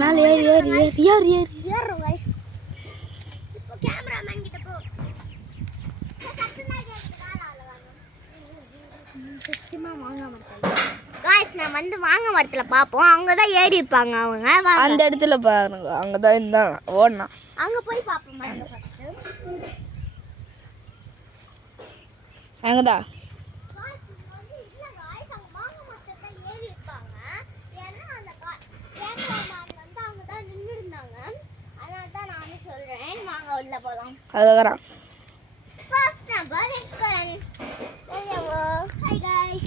மேலே ஏறி ஏறி ஏறி ஏறி ஏறி ஏறுறோம் கைஸ். இப்போ கேமராமேன் கிட்ட போ. சத்தியமா மாங்காய் மரத்தில் கைஸ் நான் வந்து மாங்காய் மரத்தில் பார்ப்போம். அங்கே தான் ஏறி இருப்பாங்க அவங்க. அந்த இடத்துல பாருங்க, அங்கே தான் இருந்தான் ஓடனா. அங்கே போய் பார்ப்போம் மாங்காய் ஃபஸ்ட்டு. அங்கதான் அதுதான் First number, let's go. Hello. Hi guys.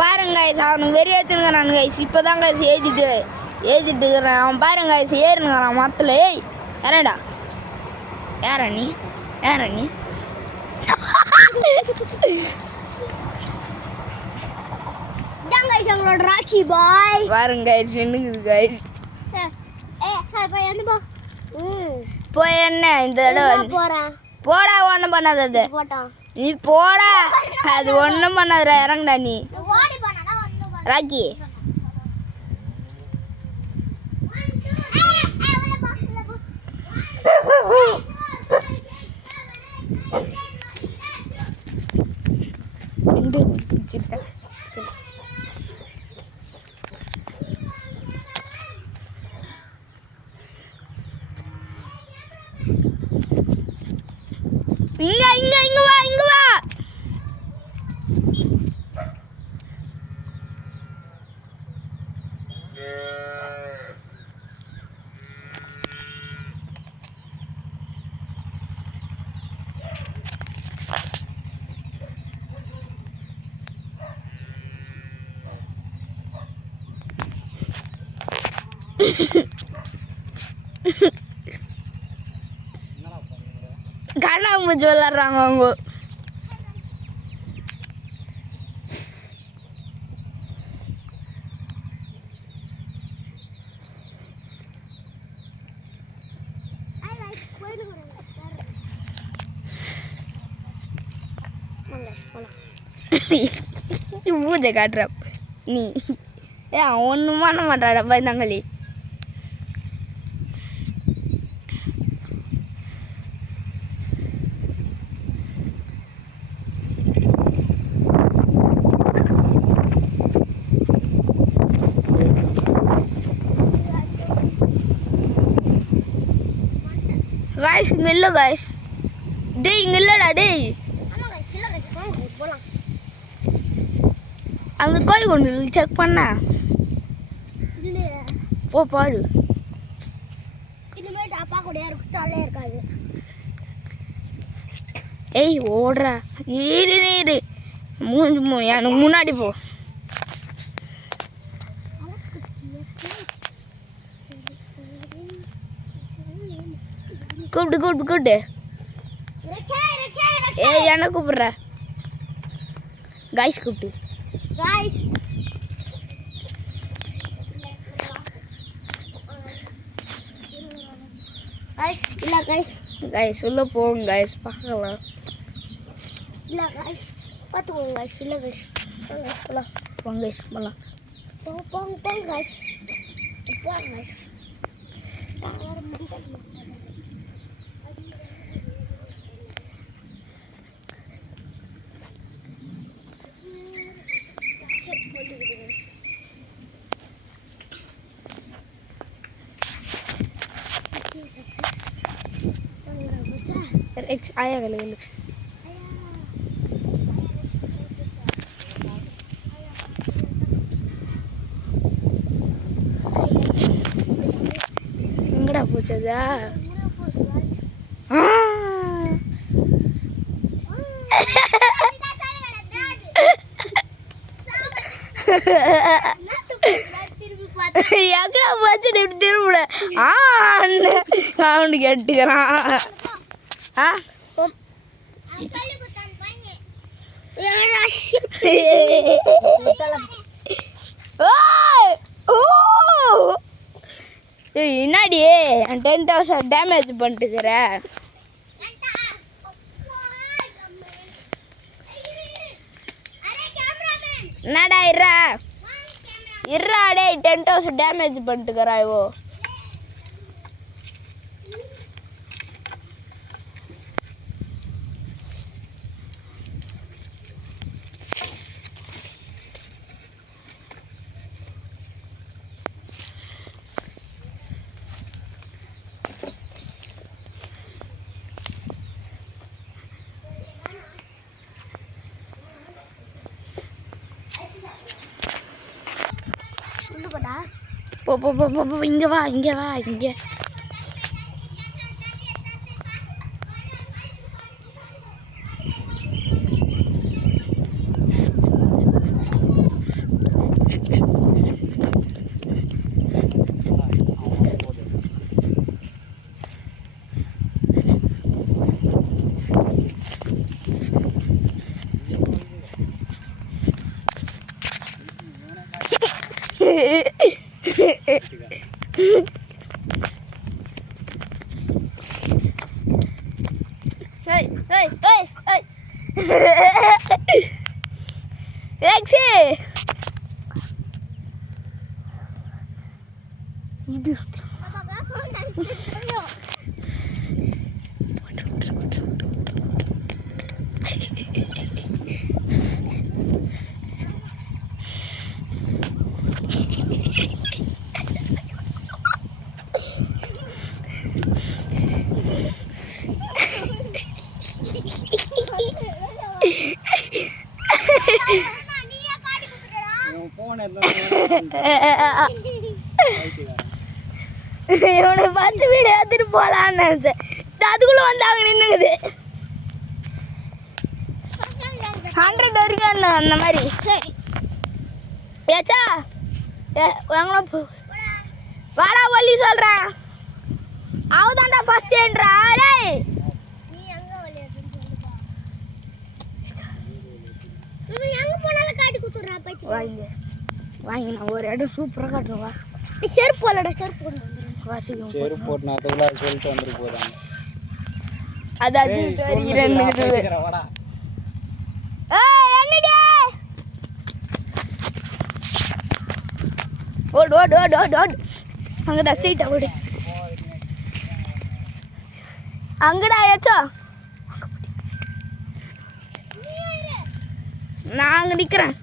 பாருங்க கைஸ், அவனுக்கு வெறிய ஏற்றுங்கிறான் கைஸ். இப்போ தான் கைஸ் ஏற்றிட்டு இருக்கிறேன். அவன் பாருங்க கைஸ் ஏறுனுங்கிறான் மரத்தில். ஏய் யாரடா, யாரா நீ, யாரா நீ? எங்களோட ராக்கி பாய் பாருங்க கைஸ் நின்னுக்குது கைஸ். போய் என்ன இந்த தடவை போறேன். போடா, ஒன்றும் பண்ணாத. அது போட்டான் நீ போடா, அது ஒன்றும் பண்ணாதடா. இறங்குடா நீ ராக்கி. இங்க இங்க இங்க வா, இங்க வா. கண்ணாமூச்சி விளாட்றாங்க அவங்க. பூஜை காட்டுற நீ. ஒன்றும் பண்ண மாட்டாடா பயந்தாங்களி. गाइस मिल लो गाइस. டேய் இங்க இல்லடா டேய். ஆமா गाइस இல்ல गाइस போலாம். அந்த கோயில் கொண்டு செக் பண்ணா. இல்ல போ பாரு. இனிமே டாப்பா கூட இருக்காலே இருக்காது. ஏய் ஓடுறா. இரு எனக்கு முன்னாடி போ. கூப்பிட்டு ஏய் என்ன கூப்பிடுற? கைஸ் கூப்பிட்டு. கைஸ் இல்ல கைஸ் உள்ள போங்க கைஸ் பார்க்கலாம். இல்ல கைஸ் பாத்துக்கோங்க கைஸ். இல்ல கைஸ் போலாம் போங்க கைஸ் போலாம். போங்க கைஸ் போங்க கைஸ். आया गले எங்கடா போச்சதா? எங்கடா போச்சு திரும்ப அவனுக்கு எட்டுக்கிறான். என்னடி என் டென்ட் ஹவுஸை டேமேஜ் பண்ணிட்டுக்கிற என்னடா இருறா டே டென்ட் ஹவுஸ் டேமேஜ் பண்ணிட்டுக்கிறா இவோ போ போ போ போ இங்கே வா இங்கே வா இங்கே இவனை பார்த்து வீடு எடுத்துட்டு போலான்னு நினைச்சேன் அதுக்குள்ள வந்தாங்க நின்னுக்குது 100 வரைக்கும் அந்த மாதிரி ஏச்சா எங்கனா வாடா வள்ளி சொல்றேன் அவதான்டா ஃபர்ஸ்ட் ஏன்றா டேய் நீ எங்க வளைய நீ எங்க போனாலும் காட்டி குத்துறா பைத்தி வாங்கி நான் ஒரு இடம் சூப்பராக காட்டுறேன் வா செருப்பு போலடா செருப்பு போடு வாசிக்கும் செருப்பு போட்டு நான் அதுக்குள்ள சொல்லிட்டு வந்துட்டு போறாங்க அது அஜித் வருகிறேன் வாடா என்னடே ஓடு ஓடு ஓடு ஓடு ஓடு அங்கடா சீட்டா ஓடு அங்கடா ஏச்சா நான் அங்கே நிற்கிறேன்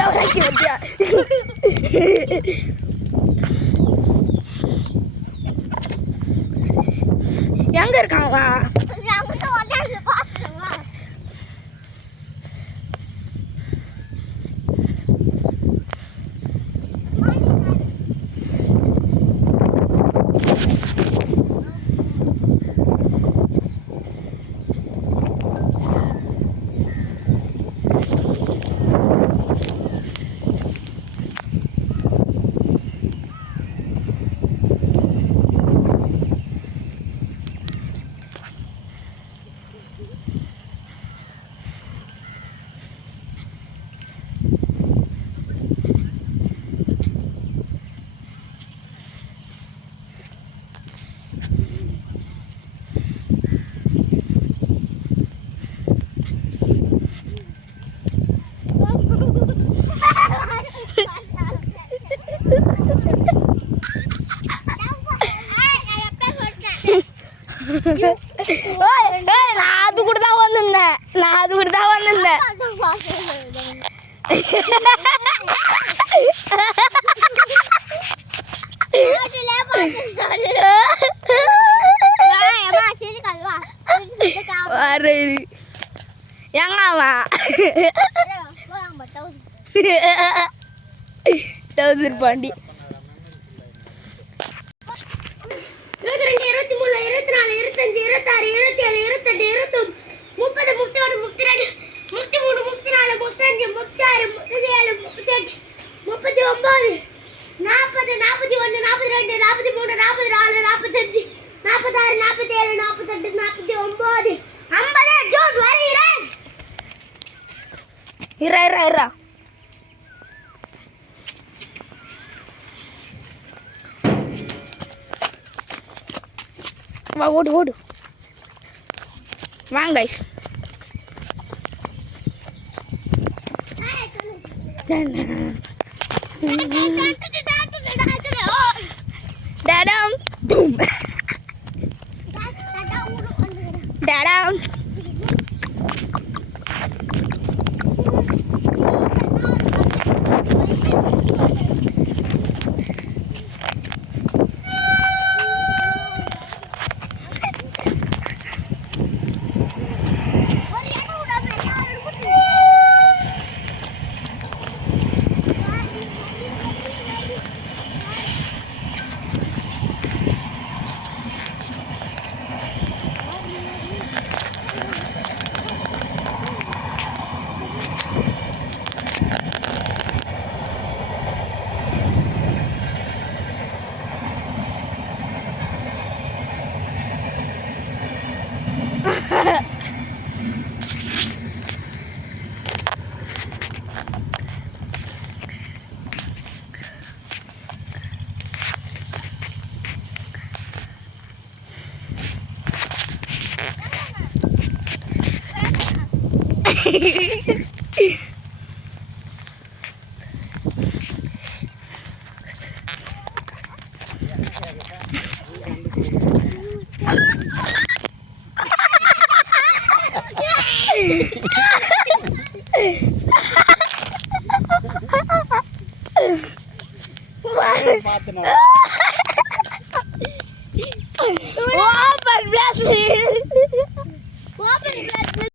எவ்வளோக்கு வந்தியா எங்க இருக்காங்க நான் அது கூட தான் வந்திருந்தேன் எங்கம்மா thousand Pandi 22 23 24 25 26 27 28 29 30 31 32 33 34 35 36 37 38 39 40 41 42 43 44 45 46 47 48 49 50 don't worry right இரா வா ஓடு வாங்க guys. டடாம் டும் டடாம் மாத்தணும் ஓப்பன் பிளாஸ்